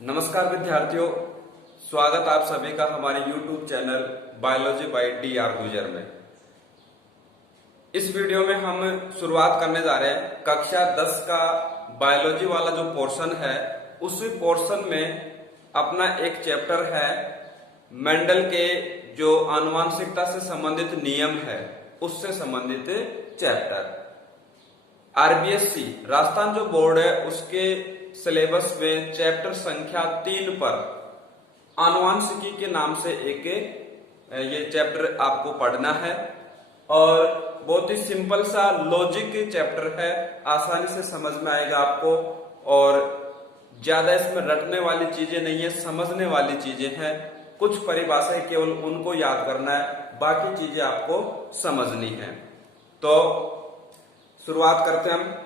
नमस्कार विद्यार्थियों, स्वागत आप सभी का हमारे YouTube channel biology by DR गुजर में। इस वीडियो में हम शुरुआत करने जा रहे हैं कक्षा 10 का बायोलॉजी वाला जो पोर्शन है, उस पोर्शन में अपना एक चैप्टर है मेंडल के जो आनुवंशिकता से संबंधित नियम है, उससे संबंधित चैप्टर। RBSC राजस्थान जो बोर्ड है उसके सिलेबस में चैप्टर संख्या 3 पर आनुवंशिकी के नाम से एक ये चैप्टर आपको पढ़ना है और बहुत ही सिंपल सा लॉजिक चैप्टर है, आसानी से समझ में आएगा आपको और ज्यादा इसमें रटने वाली चीजें नहीं है, समझने वाली चीजें हैं। कुछ परिभाषाएं केवल उनको याद करना है, बाकी चीजें आपको समझनी है। तो शुरुआत करते हैं हम।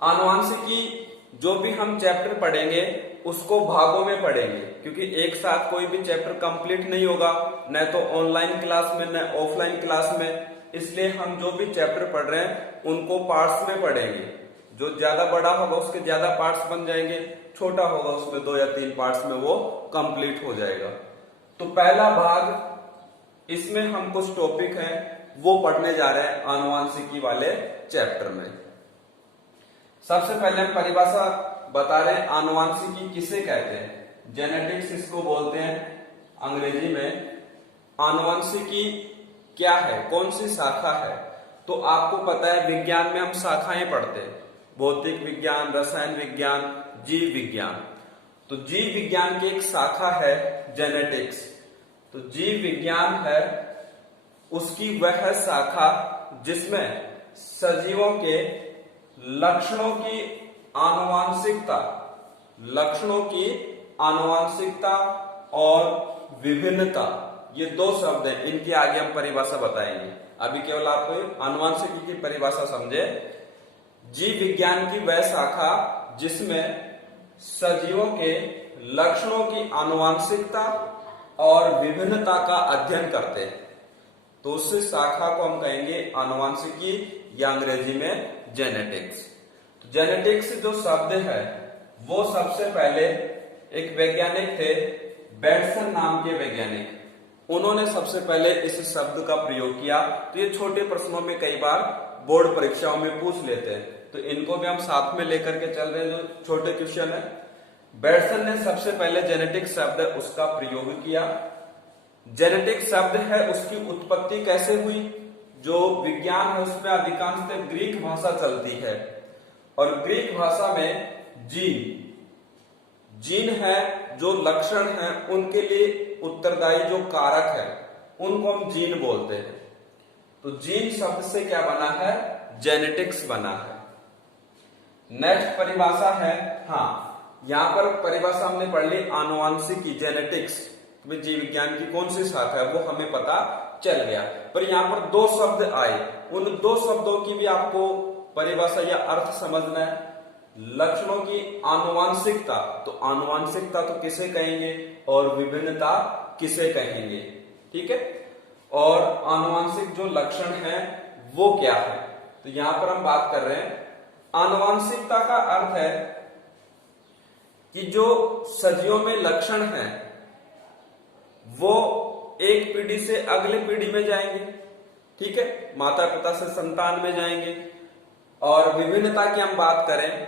आनुवंशिकी जो भी हम चैप्टर पढ़ेंगे उसको भागों में पढ़ेंगे, क्योंकि एक साथ कोई भी चैप्टर कंप्लीट नहीं होगा, न तो ऑनलाइन क्लास में न ऑफलाइन क्लास में। इसलिए हम जो भी चैप्टर पढ़ रहे हैं उनको पार्ट्स में पढ़ेंगे। जो ज्यादा बड़ा होगा उसके ज्यादा पार्ट्स बन जाएंगे, छोटा होगा उसमें 2 या 3 पार्ट्स में वो कंप्लीट हो जाएगा। तो पहला भाग, इसमें हम कुछ टॉपिक हैं वो पढ़ने जा रहे हैं आनुवंशिकी वाले चैप्टर में। सबसे पहले हम परिभाषा बता रहे हैं, आनुवंशिकी किसे कहते हैं। जेनेटिक्स इसको बोलते हैं अंग्रेजी में। आनुवंशिकी क्या है, कौन सी शाखा है? तो आपको पता है विज्ञान में हम शाखाएं पढ़ते हैं, भौतिक विज्ञान, रसायन विज्ञान, जीव विज्ञान। तो जीव विज्ञान की एक शाखा है जेनेटिक्स। तो जीव विज्ञान है उसकी वह शाखा जिसमें सजीवों के लक्षणों की आनुवंशिकता और विभिन्नता, ये 2 शब्द हैं, इनके आगे हम परिभाषा बताएंगे। अभी केवल आप आनुवंशिकी की परिभाषा समझे। जीव विज्ञान की वह शाखा जिसमें सजीवों के लक्षणों की आनुवंशिकता और विभिन्नता का अध्ययन करते हैं, तो उस शाखा को हम कहेंगे आनुवंशिकी या अंग्रेजी में जेनेटिक्स। तो जेनेटिक्स जो शब्द है वो सबसे पहले एक वैज्ञानिक थे, बेटसन नाम के वैज्ञानिक। उन्होंने सबसे पहले इस शब्द का प्रयोग किया। तो ये छोटे प्रश्नों में कई बार बोर्ड परीक्षाओं में पूछ लेते हैं, तो इनको भी हम साथ में लेकर के चल रहे हैं, जो छोटे क्वेश्चन है। बेटसन ने सबसे पहले जेनेटिक शब्द है उसका प्रयोग किया। जेनेटिक शब्द है उसकी उत्पत्ति कैसे हुई? जो विज्ञान है उसमें अधिकांशतः ग्रीक भाषा चलती है और ग्रीक भाषा में जीन है, जो लक्षण है उनके लिए उत्तरदायी जो कारक है उनको हम जीन बोलते हैं। तो जीन शब्द से क्या बना है? जेनेटिक्स बना है। नेक्स्ट परिभाषा है, यहां पर परिभाषा हमने पढ़ ली आनुवंशिकी जेनेटिक्स, जीव विज्ञान की कौन सी शाखा है वो हमें पता चल गया। पर यहाँ पर 2 शब्द आए, उन 2 शब्दों की भी आपको परिभाषा या अर्थ समझना है। लक्षणों की आनुवंशिकता, तो आनुवंशिकता तो किसे कहेंगे और विभिन्नता किसे कहेंगे, ठीक है। और आनुवंशिक जो लक्षण है वो क्या है, तो यहां पर हम बात कर रहे हैं। आनुवंशिकता का अर्थ है कि जो सजीवों में लक्षण है वो एक पीढ़ी से अगले पीढ़ी में जाएंगे, ठीक है, माता पिता से संतान में जाएंगे। और विभिन्नता की हम बात करें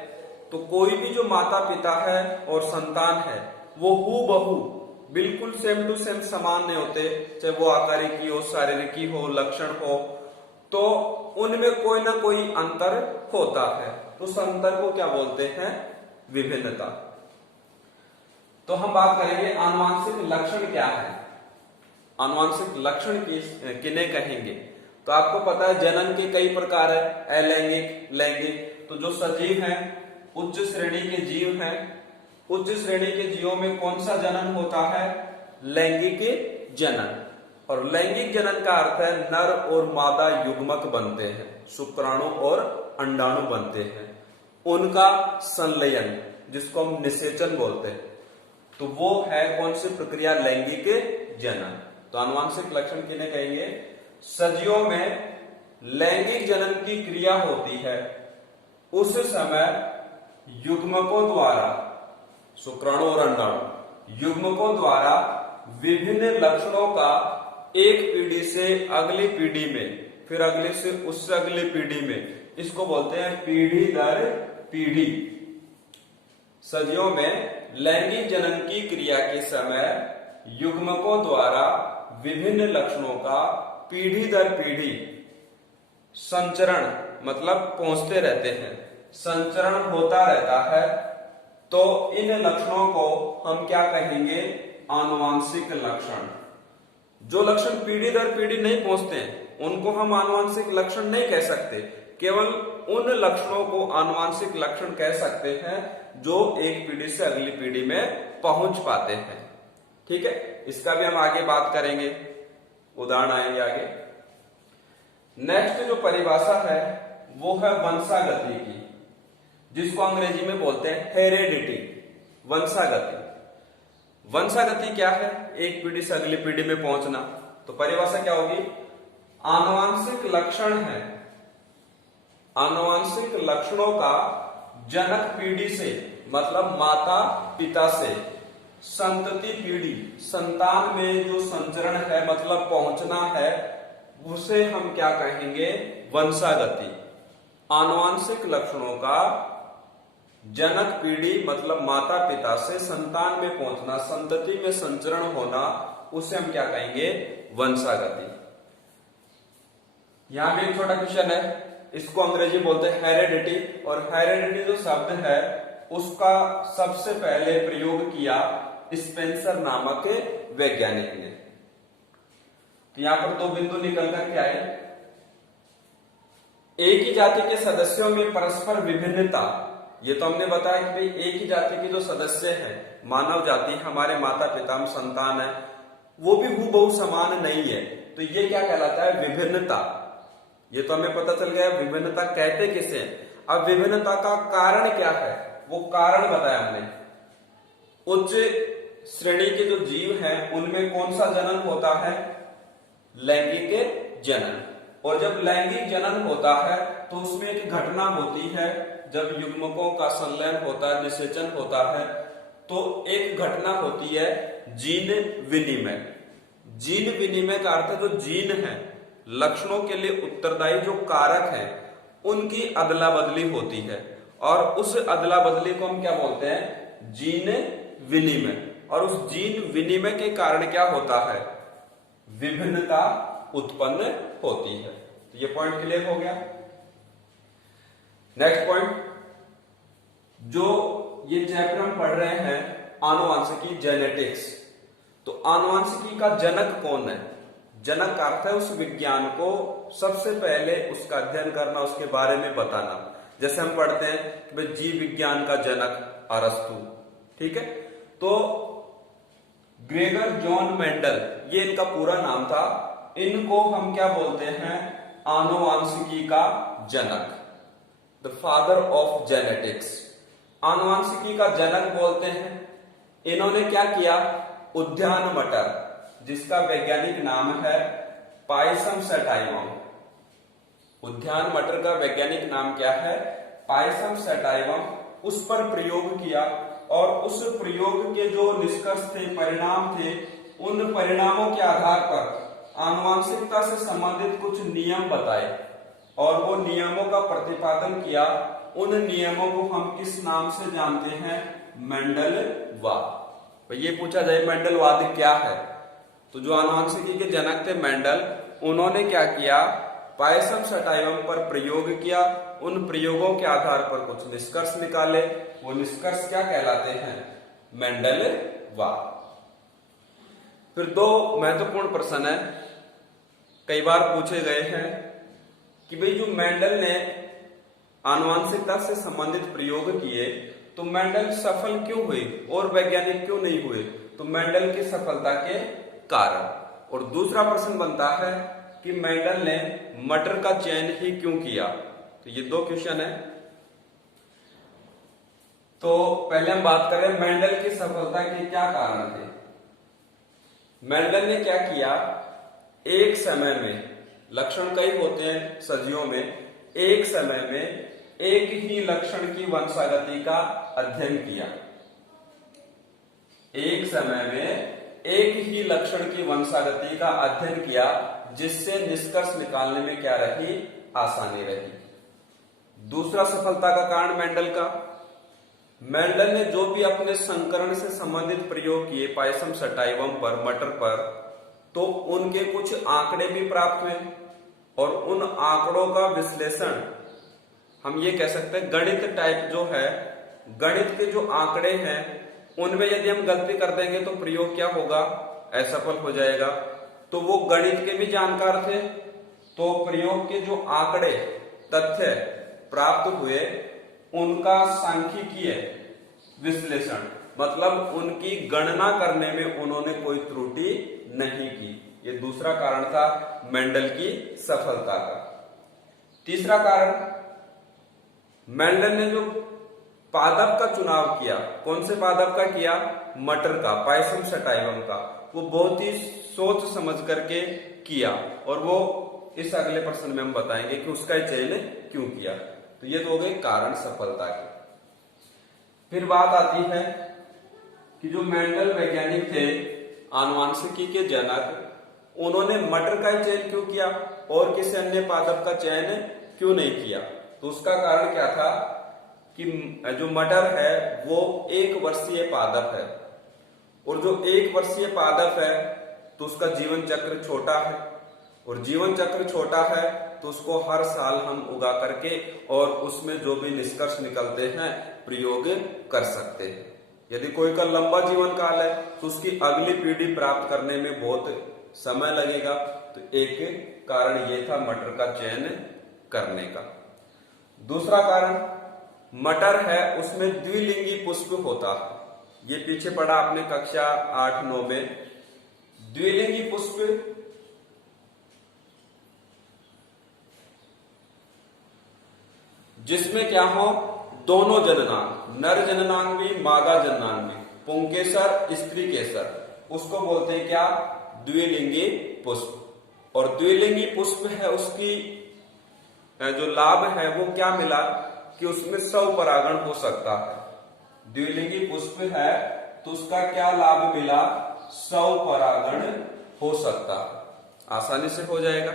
तो कोई भी जो माता पिता है और संतान है वो हूबहू बिल्कुल सेम टू सेम समान नहीं होते, चाहे वो आकारिकी हो, शारीरिकी हो, लक्षण हो, तो उनमें कोई ना कोई अंतर होता है। तो उस अंतर को क्या बोलते हैं? विभिन्नता। तो हम बात करेंगे आनुवंशिक लक्षण क्या है, आनुवंशिक लक्षण किन्हें कहेंगे। तो आपको पता है जनन के कई प्रकार है, अलैंगिक, लैंगिक। तो जो सजीव हैं, उच्च श्रेणी के जीव हैं, उच्च श्रेणी के जीवों में कौन सा जनन होता है? लैंगिक जनन। और लैंगिक जनन का अर्थ है नर और मादा युग्मक बनते हैं, शुक्राणु और अंडाणु बनते हैं, उनका संलयन जिसको हम निषेचन बोलते हैं, तो वो है कौन सी प्रक्रिया? लैंगिक जनन। तो आनुवंशिक लक्षण किन्हें कहेंगे? सजीवों में लैंगिक जनन की क्रिया होती है, उस समय युग्मकों द्वारा शुक्राणु और अंडाणु युग्मकों द्वारा विभिन्न लक्षणों का एक पीढ़ी से अगली पीढ़ी में, फिर अगली से उससे अगली पीढ़ी में, इसको बोलते हैं पीढ़ी दर पीढ़ी। सदियों में लैंगिक जनन की क्रिया के समय युग्मकों द्वारा विभिन्न लक्षणों का पीढ़ी दर पीढ़ी संचरण मतलब पहुंचते रहते हैं, संचरण होता रहता है। तो इन लक्षणों को हम क्या कहेंगे? आनुवांशिक लक्षण। जो लक्षण पीढ़ी दर पीढ़ी नहीं पहुंचते हैं उनको हम आनुवांशिक लक्षण नहीं कह सकते, केवल उन लक्षणों को आनुवांशिक लक्षण कह सकते हैं जो एक पीढ़ी से अगली पीढ़ी में पहुंच पाते हैं। ठीक है, इसका भी हम आगे बात करेंगे, उदाहरण आएंगे आगे। नेक्स्ट जो परिभाषा है वो है वंशागति की, जिसको अंग्रेजी में बोलते हैं हेरेडिटी, वंशागति। वंशागति क्या है? एक पीढ़ी से अगली पीढ़ी में पहुंचना। तो परिभाषा क्या होगी? आनुवांशिक लक्षण है, आनुवांशिक लक्षणों का जनक पीढ़ी से मतलब माता पिता से संतति पीढ़ी, संतान में जो संचरण है मतलब पहुंचना है, उसे हम क्या कहेंगे? वंशागति। आनुवांशिक लक्षणों का जनक पीढ़ी मतलब माता पिता से संतान में पहुंचना, संतति में संचरण होना, उसे हम क्या कहेंगे? वंशागति। यहां भी एक छोटा क्वेश्चन है, इसको अंग्रेजी बोलते हैं हेरेडिटी, और हेरेडिटी जो शब्द है उसका सबसे पहले प्रयोग किया स्पेंसर नामक वैज्ञानिक ने। तो यहां पर दो बिंदु निकल कर के आए। एक ही जाति के सदस्यों में परस्पर विभिन्नता, ये तो हमने बताया कि भाई एक ही जाति के जो सदस्य हैं, मानव जाति, हमारे माता पिता हम संतान है, वो भी हूबहू समान नहीं है। तो ये क्या कहलाता है? विभिन्नता। ये तो हमें पता चल गया विभिन्नता कहते किसे। अब विभिन्नता का कारण क्या है, वो कारण बताया हमने। उच्च श्रेणी के जो जीव हैं उनमें कौन सा जनन होता है? लैंगिक जनन। और जब लैंगिक जनन होता है तो उसमें एक घटना होती है, जब युग्मकों का संलयन होता है, निषेचन होता है, तो एक घटना होती है जीन विनिमय। जीन विनिमय का अर्थ जो जीन है, लक्षणों के लिए उत्तरदायी जो कारक हैं, उनकी अदला बदली होती है, और उस अदला बदली को हम क्या बोलते हैं? जीन विनिमय। और उस जीन विनिमय के कारण क्या होता है? विभिन्नता उत्पन्न होती है। तो ये पॉइंट क्लियर हो गया। नेक्स्ट पॉइंट, जो ये चैप्टर हम पढ़ रहे हैं आनुवांशिकी, जेनेटिक्स। तो आनुवांशिकी का जनक कौन है? जनक का अर्थ है उस विज्ञान को सबसे पहले उसका अध्ययन करना, उसके बारे में बताना। जैसे हम पढ़ते हैं कि जीव विज्ञान का जनक अरस्तु, ठीक है। तो ग्रेगर जॉन मेंडल, ये इनका पूरा नाम था। इनको हम क्या बोलते हैं? आनुवांशिकी का जनक, द फादर ऑफ जेनेटिक्स। आनुवांशिकी का जनक बोलते हैं। इन्होंने क्या किया? उद्यान मटर, जिसका वैज्ञानिक नाम है पायसम सटाइवम। उद्यान मटर का वैज्ञानिक नाम क्या है? पायसम सटाइवम। उस पर प्रयोग किया, और उस प्रयोग के जो निष्कर्ष थे, परिणाम थे, उन परिणामों के आधार पर आनुवांशिकता से संबंधित कुछ नियम बताए, और वो नियमों का प्रतिपादन किया। उन नियमों को हम किस नाम से जानते हैं? मेंडलवाद। ये पूछा जाए मेंडलवाद क्या है, तो जो आनुवांशिकी के जनक थे मेंडल, उन्होंने क्या किया? पायसम सटाइवम पर प्रयोग किया। उन प्रयोगों के आधार पर कुछ निष्कर्ष निकाले। वो निष्कर्ष क्या कहलाते हैं? मेंडलवाद। फिर दो महत्वपूर्ण प्रश्न है, कई बार पूछे गए हैं कि भाई जो मेंडल ने आनुवांशिकता से संबंधित प्रयोग किए, तो मेंडल सफल क्यों हुए और वैज्ञानिक क्यों नहीं हुए? तो मेंडल की सफलता के कारण। और दूसरा प्रश्न बनता है कि मेंडल ने मटर का चयन ही क्यों किया? तो ये दो क्वेश्चन है। तो पहले हम बात करें मेंडल की सफलता के क्या कारण थे। मेंडल ने क्या किया? एक समय में, लक्षण कई होते हैं सदियों में, एक समय में एक ही लक्षण की वंशागति का अध्ययन किया। एक समय में एक ही लक्षण की वंशागति का अध्ययन किया, जिससे निष्कर्ष निकालने में क्या रही, आसानी रही। दूसरा सफलता का कारण मेंडल का, मेंडल ने जो भी अपने संकरण से संबंधित प्रयोग किए पायसम सटाइवम पर, मटर पर, तो उनके कुछ आंकड़े भी प्राप्त हुए और उन आंकड़ों का विश्लेषण हम ये कह सकते हैं गणित टाइप जो है, गणित के जो आंकड़े हैं उनमें यदि हम गलती कर देंगे तो प्रयोग क्या होगा, असफल हो जाएगा। तो वो गणित के भी जानकार थे, तो प्रयोग के जो आंकड़े तथ्य प्राप्त हुए उनका सांख्यिकीय विश्लेषण, मतलब उनकी गणना करने में उन्होंने कोई त्रुटि नहीं की। ये दूसरा कारण था मेंडल की सफलता का। तीसरा कारण, मेंडल ने जो पादप का चुनाव किया, कौन से पादप का किया, मटर का, पायसम सटाइवम का, वो बहुत ही सोच समझ करके किया और वो इस अगले प्रश्न में हम बताएंगे कि उसका चयन क्यों किया। तो ये तो हो गए कारण सफलता के। फिर बात आती है कि जो मेंडल वैज्ञानिक थे, आनुवंशिकी के जनक, उन्होंने मटर का चयन क्यों किया और किसी अन्य पादप का चयन क्यों नहीं किया। तो उसका कारण क्या था कि जो मटर है वो 1 वर्षीय पादप है, और जो 1 वर्षीय पादप है तो उसका जीवन चक्र छोटा है, और जीवन चक्र छोटा है तो उसको हर साल हम उगा करके और उसमें जो भी निष्कर्ष निकलते हैं प्रयोग कर सकते हैं। यदि कोई का लंबा जीवन काल है तो उसकी अगली पीढ़ी प्राप्त करने में बहुत समय लगेगा। तो एक कारण ये था मटर का चयन करने का। दूसरा कारण, मटर है उसमें द्विलिंगी पुष्प होता है। ये पीछे पढ़ा आपने कक्षा 8-9 में। द्विलिंगी पुष्प जिसमें क्या हो, दोनों जननांग, नर जननांग भी, मादा जननांग भी, पुंकेसर, स्त्री केसर, उसको बोलते हैं क्या, द्विलिंगी पुष्प। और द्विलिंगी पुष्प है उसकी जो लाभ है वो क्या मिला कि उसमें स्वपरागण हो सकता है। द्विलिंगी पुष्प है तो उसका क्या लाभ मिला, स्वपरागण हो सकता है, आसानी से हो जाएगा।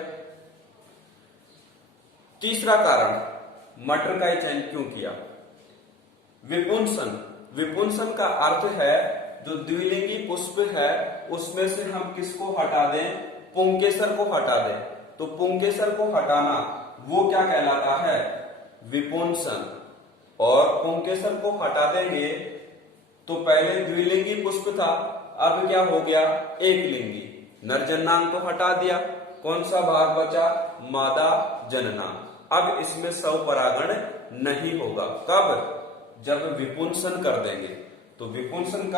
तीसरा कारण, मटर का चयन क्यों किया, विपुंसन। विपुंसन का अर्थ है जो द्विलिंगी पुष्प है उसमें से हम किसको हटा दें, पुंकेसर को हटा दें। तो पुंकेसर को हटाना वो क्या कहलाता है, विपुंसन। और पुंकेसर को हटा देंगे तो पहले द्विलिंगी पुष्प था, अब क्या हो गया, एक लिंगी। नर जननांग को हटा दिया, कौन सा भाग बचा, मादा जननांग। अब इसमें स्वपरागण नहीं होगा, कब, जब विपुंसन कर देंगे। तो विपुंसन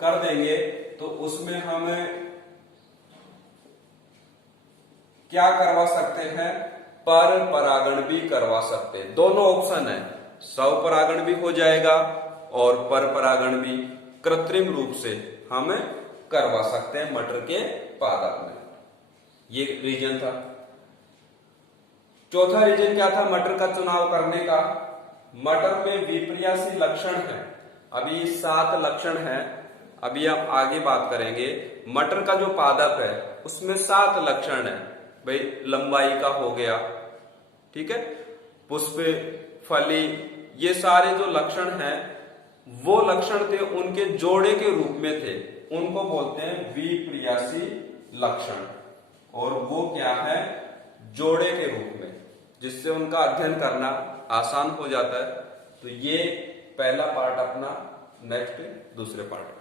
कर देंगे तो उसमें हम क्या करवा सकते हैं, पर परागण भी करवा सकते हैं। दोनों ऑप्शन है, स्वपरागण भी हो जाएगा और पर परागण भी कृत्रिम रूप से हम करवा सकते हैं मटर के पादप में। ये रीजन था। चौथा रीजन क्या था मटर का चुनाव करने का, मटर में विपर्यासी लक्षण है। अभी 7 लक्षण है, अभी हम आगे बात करेंगे। मटर का जो पादप है उसमें 7 लक्षण है भाई, लंबाई का हो गया, ठीक है, पुष्प, फली, ये सारे जो लक्षण हैं वो लक्षण थे उनके जोड़े के रूप में थे, उनको बोलते हैं विपर्यासी लक्षण। और वो क्या है, जोड़े के रूप में, जिससे उनका अध्ययन करना आसान हो जाता है। तो ये पहला पार्ट अपना, नेक्स्ट दूसरे पार्ट।